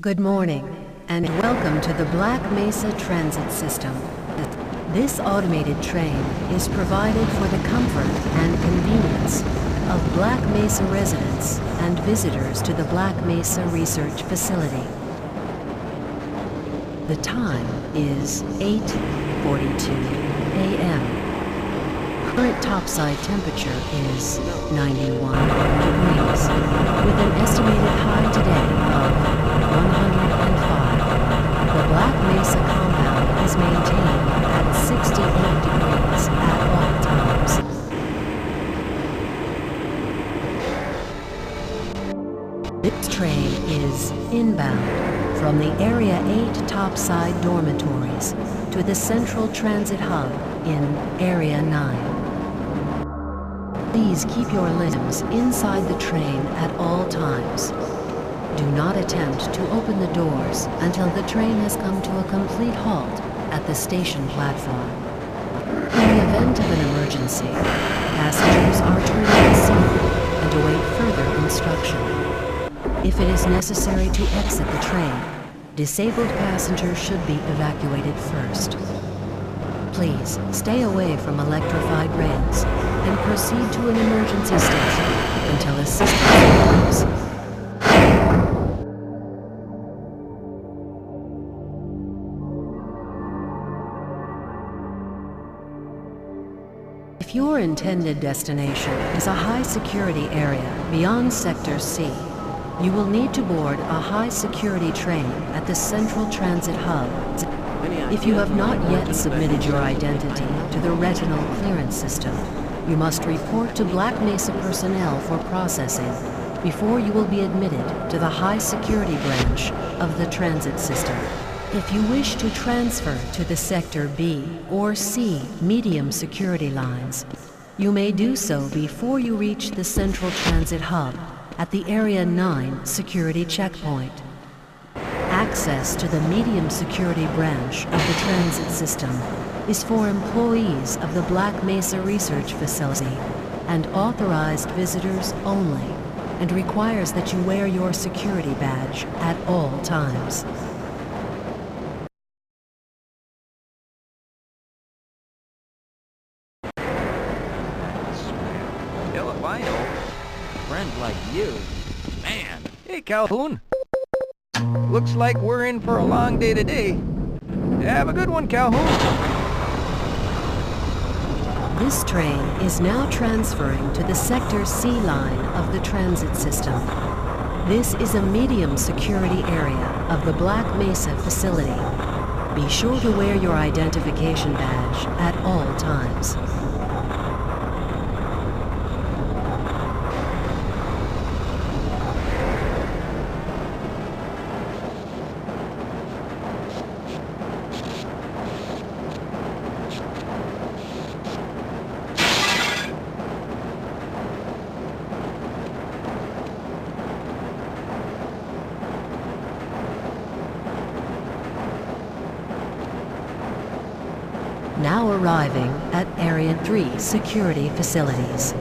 Good morning, and welcome to the Black Mesa Transit System. This automated train is provided for the comfort and convenience of Black Mesa residents and visitors to the Black Mesa Research Facility. The time is 8:42 a.m. Current topside temperature is 91 degrees, with an estimated high today of 105. The Black Mesa compound is maintained at 68 degrees at all times. This train is inbound from the Area 8 topside dormitories to the Central Transit Hub in Area 9. Please keep your limbs inside the train at all times. Do not attempt to open the doors until the train has come to a complete halt at the station platform. In the event of an emergency, passengers are to remain seated and await further instruction. If it is necessary to exit the train, disabled passengers should be evacuated first. Please stay away from electrified rails and proceed to an emergency station until assistance arrives. If your intended destination is a high-security area beyond Sector C, you will need to board a high-security train at the Central Transit Hub. If you have not yet submitted your identity to the retinal clearance system, you must report to Black Mesa personnel for processing before you will be admitted to the high-security branch of the transit system. If you wish to transfer to the Sector B or C medium security lines, you may do so before you reach the Central Transit Hub at the Area 9 security checkpoint. Access to the medium security branch of the transit system is for employees of the Black Mesa Research Facility and authorized visitors only, and requires that you wear your security badge at all times. Albino? Friend like you? Man. Hey, Calhoun. Looks like we're in for a long day today. Have a good one, Calhoun. This train is now transferring to the Sector C line of the transit system. This is a medium security area of the Black Mesa facility. Be sure to wear your identification badge at all times. Now arriving at Area 3 security facilities.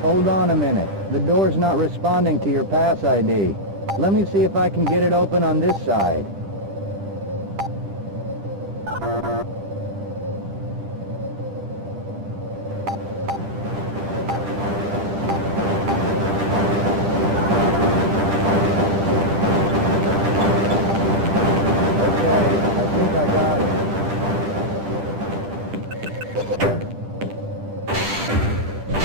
Hold on a minute. The door's not responding to your pass ID. Let me see if I can get it open on this side.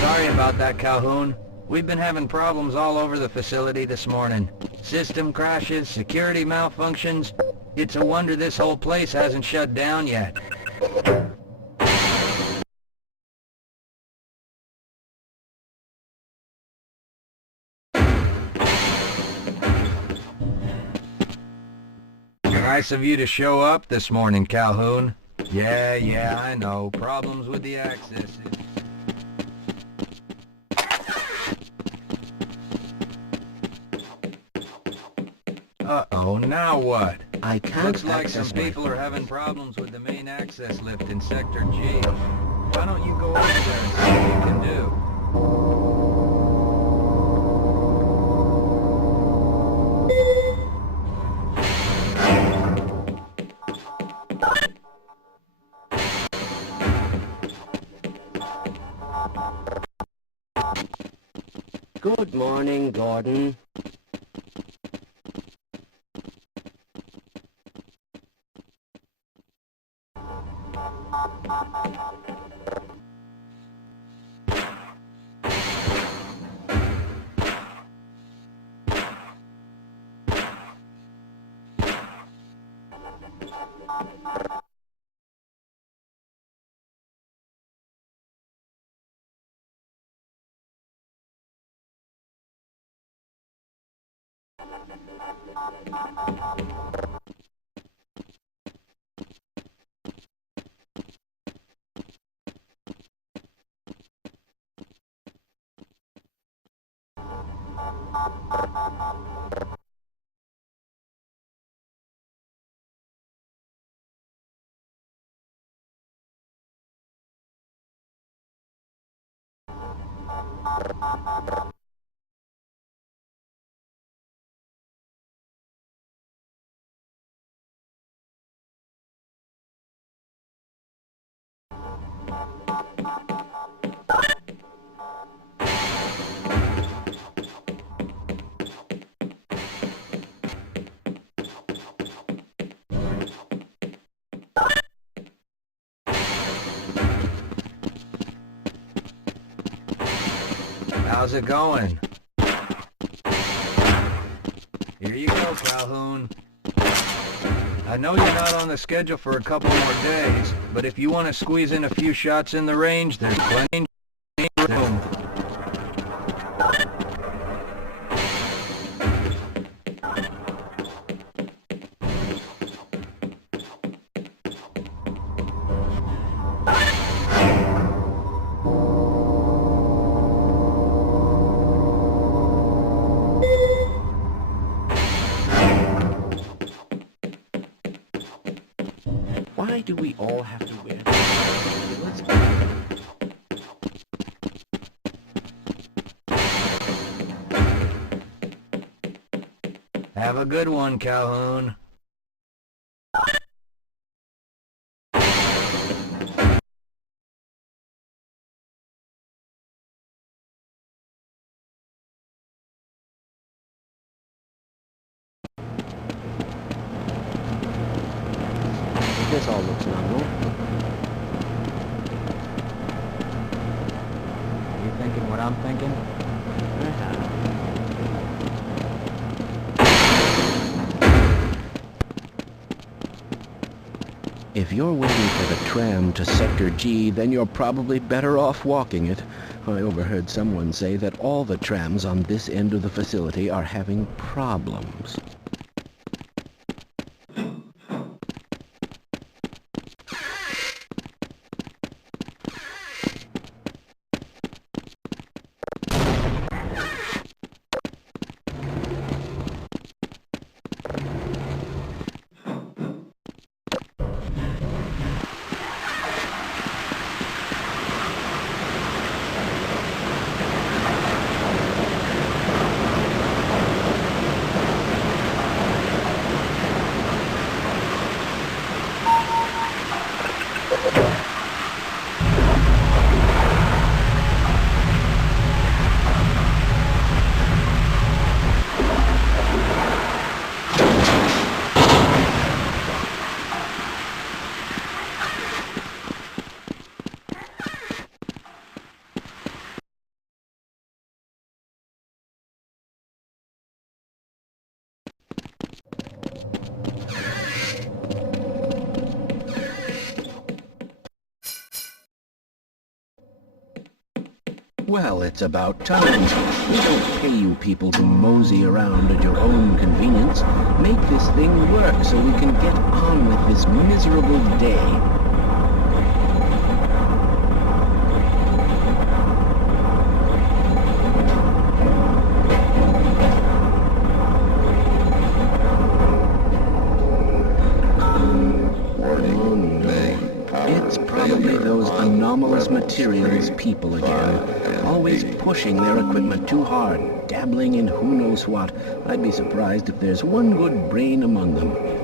Sorry about that, Calhoun. We've been having problems all over the facility this morning. System crashes, security malfunctions. It's a wonder this whole place hasn't shut down yet. Nice of you to show up this morning, Calhoun. Yeah, I know. Problems with the access. Uh-oh, now what? I can't Looks like some access my people are phone. having problems with the main access lift in Sector G. Why don't you go over there and see what you can do? Good morning, Gordon. How's it going? Here you go, Calhoun. I know you're not on the schedule for a couple more days, but if you want to squeeze in a few shots in the range, there's plenty of room. Why do we all have to wear this? Have a good one, Calhoun. This all looks nominal. You thinking what I'm thinking? If you're waiting for the tram to Sector G, then you're probably better off walking it. I overheard someone say that all the trams on this end of the facility are having problems. Well, it's about time. We don't pay you people to mosey around at your own convenience. Make this thing work so we can get on with this miserable day. materials people again. Always pushing their equipment too hard, dabbling in who knows what. I'd be surprised if there's one good brain among them.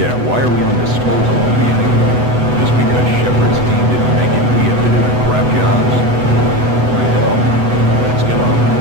Yeah, why are we on disposal duty anymore? Just because Shepard's team didn't make it, we have to do the crap jobs? Well, let's get on.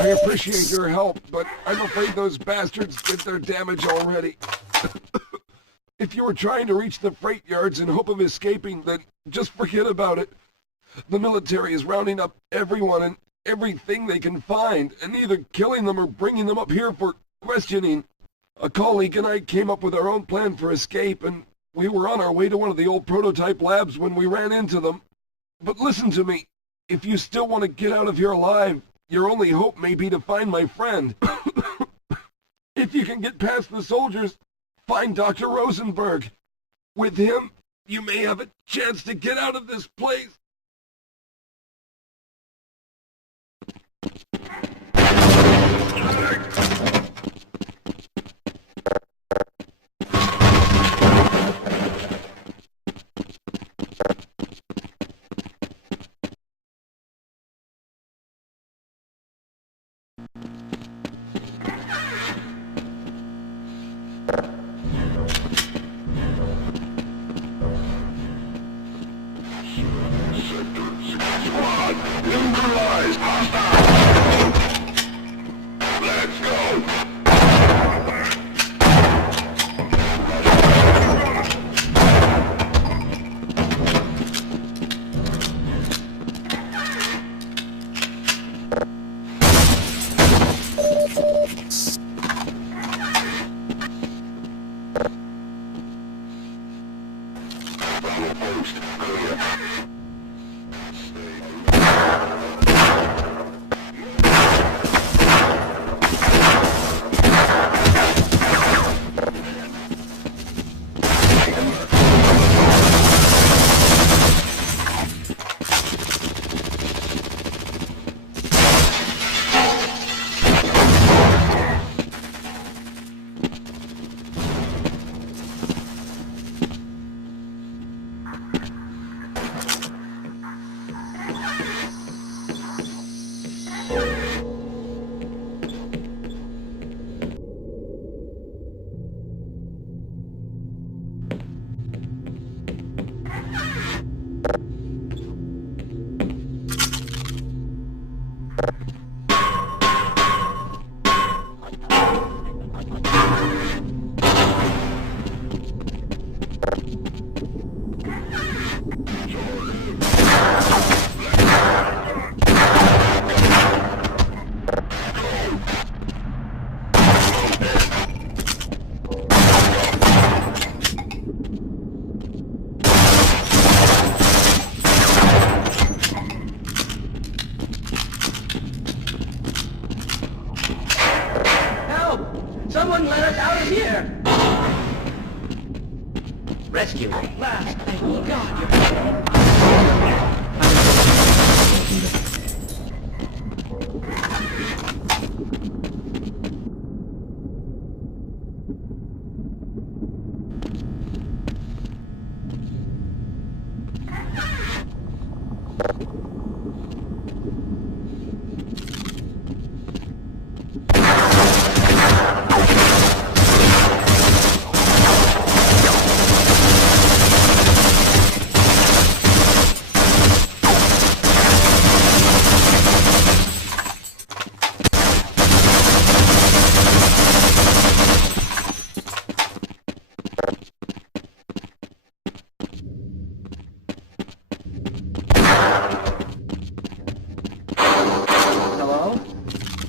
I appreciate your help, but I'm afraid those bastards did their damage already. If you were trying to reach the freight yards in hope of escaping, then just forget about it. The military is rounding up everyone and everything they can find, and either killing them or bringing them up here for questioning. A colleague and I came up with our own plan for escape, and we were on our way to one of the old prototype labs when we ran into them. But listen to me. If you still want to get out of here alive, your only hope may be to find my friend. If you can get past the soldiers, find Dr. Rosenberg. With him, you may have a chance to get out of this place. Someone let us out of here! Rescue at last! Thank God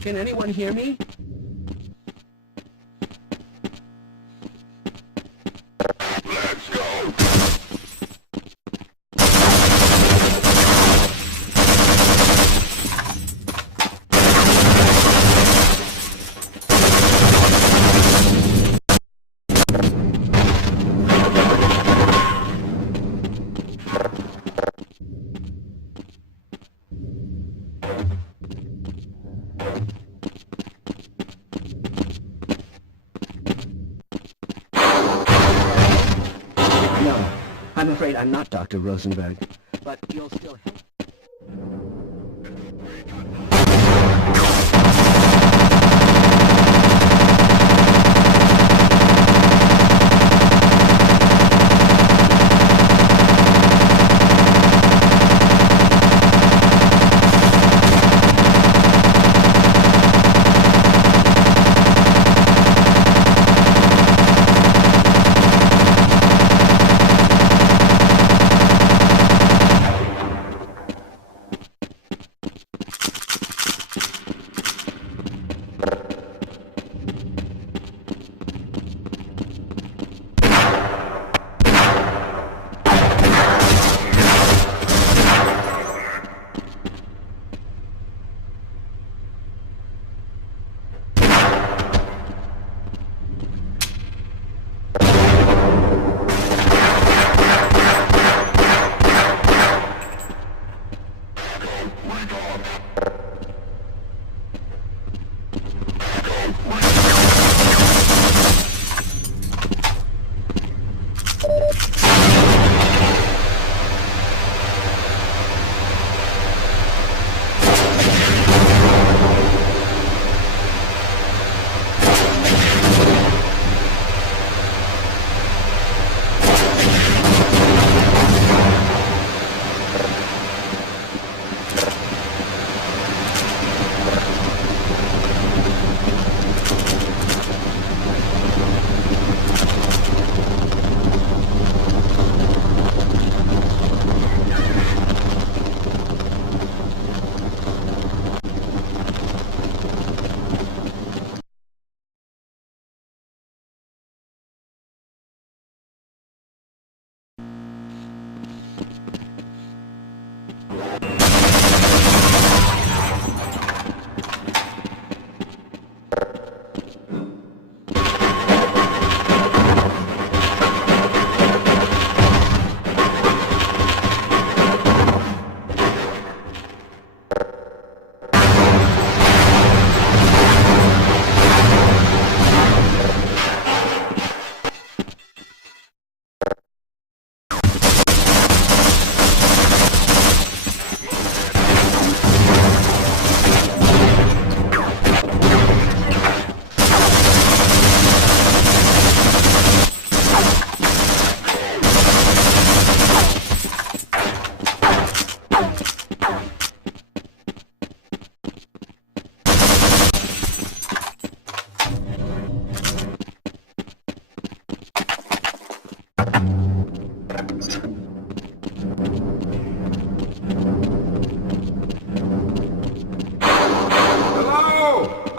Can anyone hear me? Let's go! No, I'm afraid I'm not Dr. Rosenberg, but you'll still help.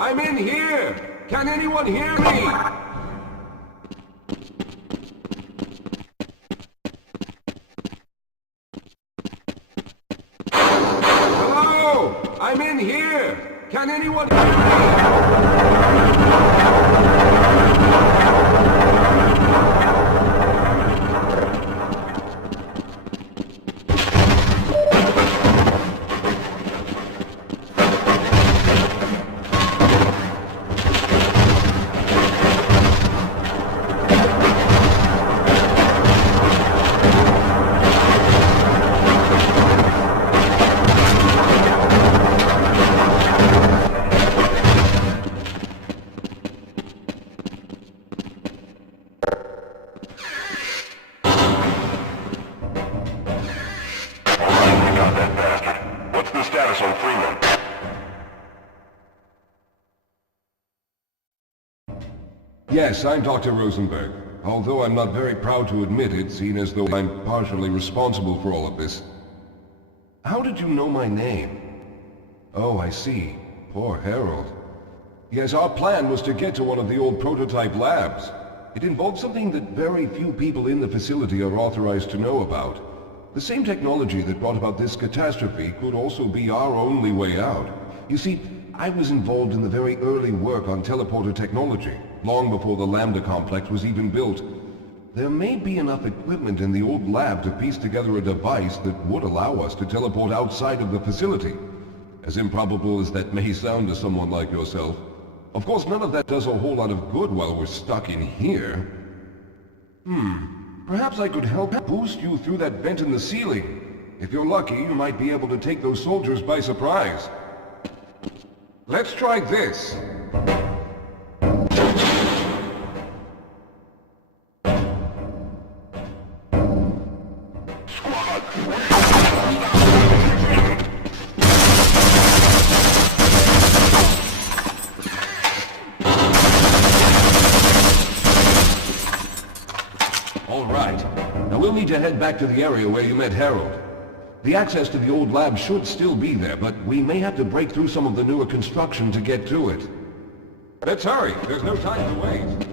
I'm in here! Can anyone hear me? Hello! I'm in here! Can anyone hear me? Yes, I'm Dr. Rosenberg, although I'm not very proud to admit it, seeing as though I'm partially responsible for all of this. How did you know my name? Oh, I see. Poor Harold. Yes, our plan was to get to one of the old prototype labs. It involved something that very few people in the facility are authorized to know about. The same technology that brought about this catastrophe could also be our only way out. You see, I was involved in the very early work on teleporter technology, long before the Lambda complex was even built. There may be enough equipment in the old lab to piece together a device that would allow us to teleport outside of the facility. As improbable as that may sound to someone like yourself. Of course, none of that does a whole lot of good while we're stuck in here. Perhaps I could help boost you through that vent in the ceiling. If you're lucky, you might be able to take those soldiers by surprise. Let's try this. All right. Now we'll need to head back to the area where you met Harold. The access to the old lab should still be there, but we may have to break through some of the newer construction to get to it. Let's hurry. There's no time to wait.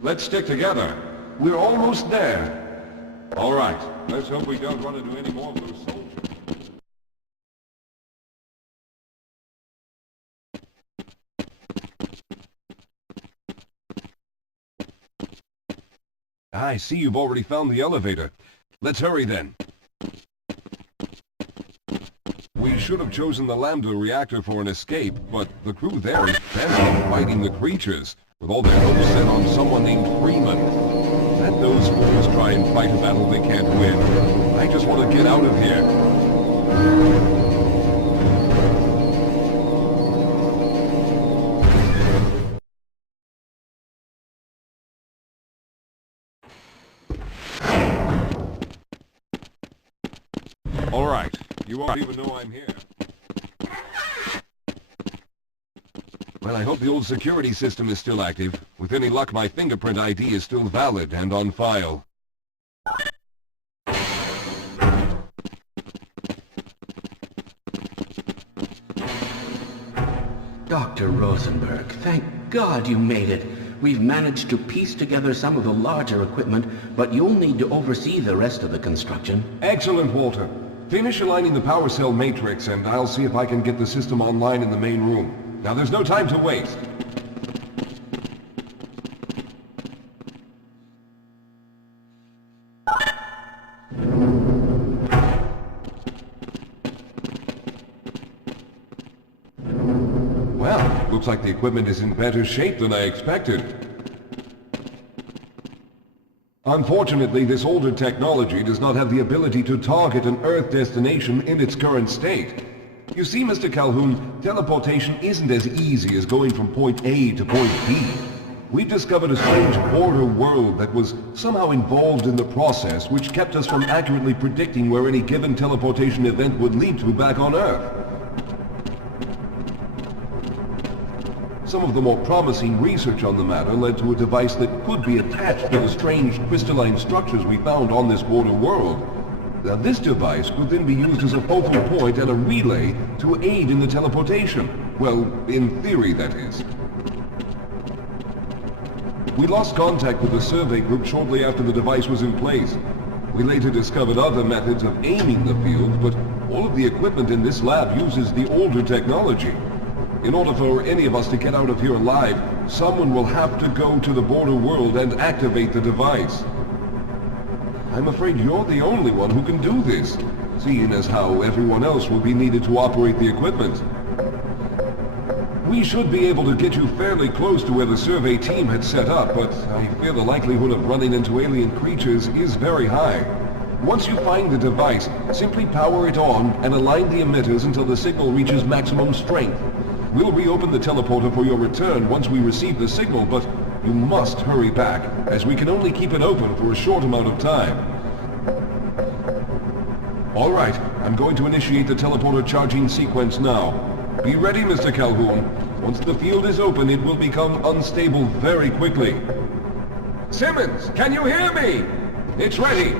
Let's stick together. We're almost there. All right. Let's hope we don't run into any more of those soldiers. I see you've already found the elevator. Let's hurry then. We should have chosen the Lambda reactor for an escape, but the crew there is bent on fighting the creatures, with all their hopes set on someone named Freeman. Let those fools try and fight a battle they can't win. I just want to get out of here. All right. You won't even know I'm here. Well, I hope the old security system is still active. With any luck, my fingerprint ID is still valid and on file. Dr. Rosenberg, thank God you made it. We've managed to piece together some of the larger equipment, but you'll need to oversee the rest of the construction. Excellent, Walter. Finish aligning the power cell matrix, and I'll see if I can get the system online in the main room. Now, there's no time to waste. Well, looks like the equipment is in better shape than I expected. Unfortunately, this older technology does not have the ability to target an Earth destination in its current state. You see, Mr. Calhoun, teleportation isn't as easy as going from point A to point B. We've discovered a strange border world that was somehow involved in the process, which kept us from accurately predicting where any given teleportation event would lead to back on Earth. Some of the more promising research on the matter led to a device that could be attached to the strange crystalline structures we found on this border world. Now, this device could then be used as a focal point and a relay to aid in the teleportation. Well, in theory, that is. We lost contact with the survey group shortly after the device was in place. We later discovered other methods of aiming the field, but all of the equipment in this lab uses the older technology. In order for any of us to get out of here alive, someone will have to go to the border world and activate the device. I'm afraid you're the only one who can do this, seeing as how everyone else will be needed to operate the equipment. We should be able to get you fairly close to where the survey team had set up, but I fear the likelihood of running into alien creatures is very high. Once you find the device, simply power it on and align the emitters until the signal reaches maximum strength. We'll reopen the teleporter for your return once we receive the signal, but you must hurry back, as we can only keep it open for a short amount of time. All right, I'm going to initiate the teleporter charging sequence now. Be ready, Mr. Calhoun. Once the field is open, it will become unstable very quickly. Simmons, can you hear me? It's ready.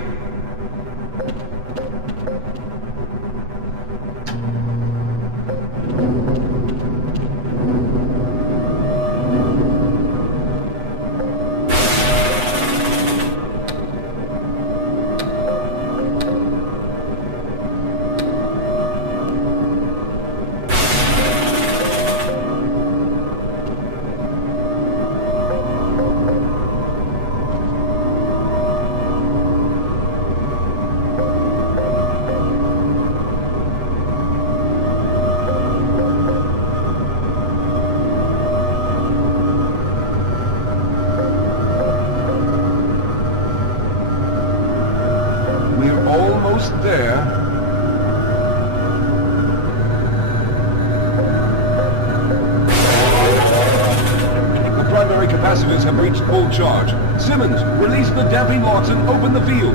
There. The primary capacitors have reached full charge. Simmons, release the damping locks and open the field.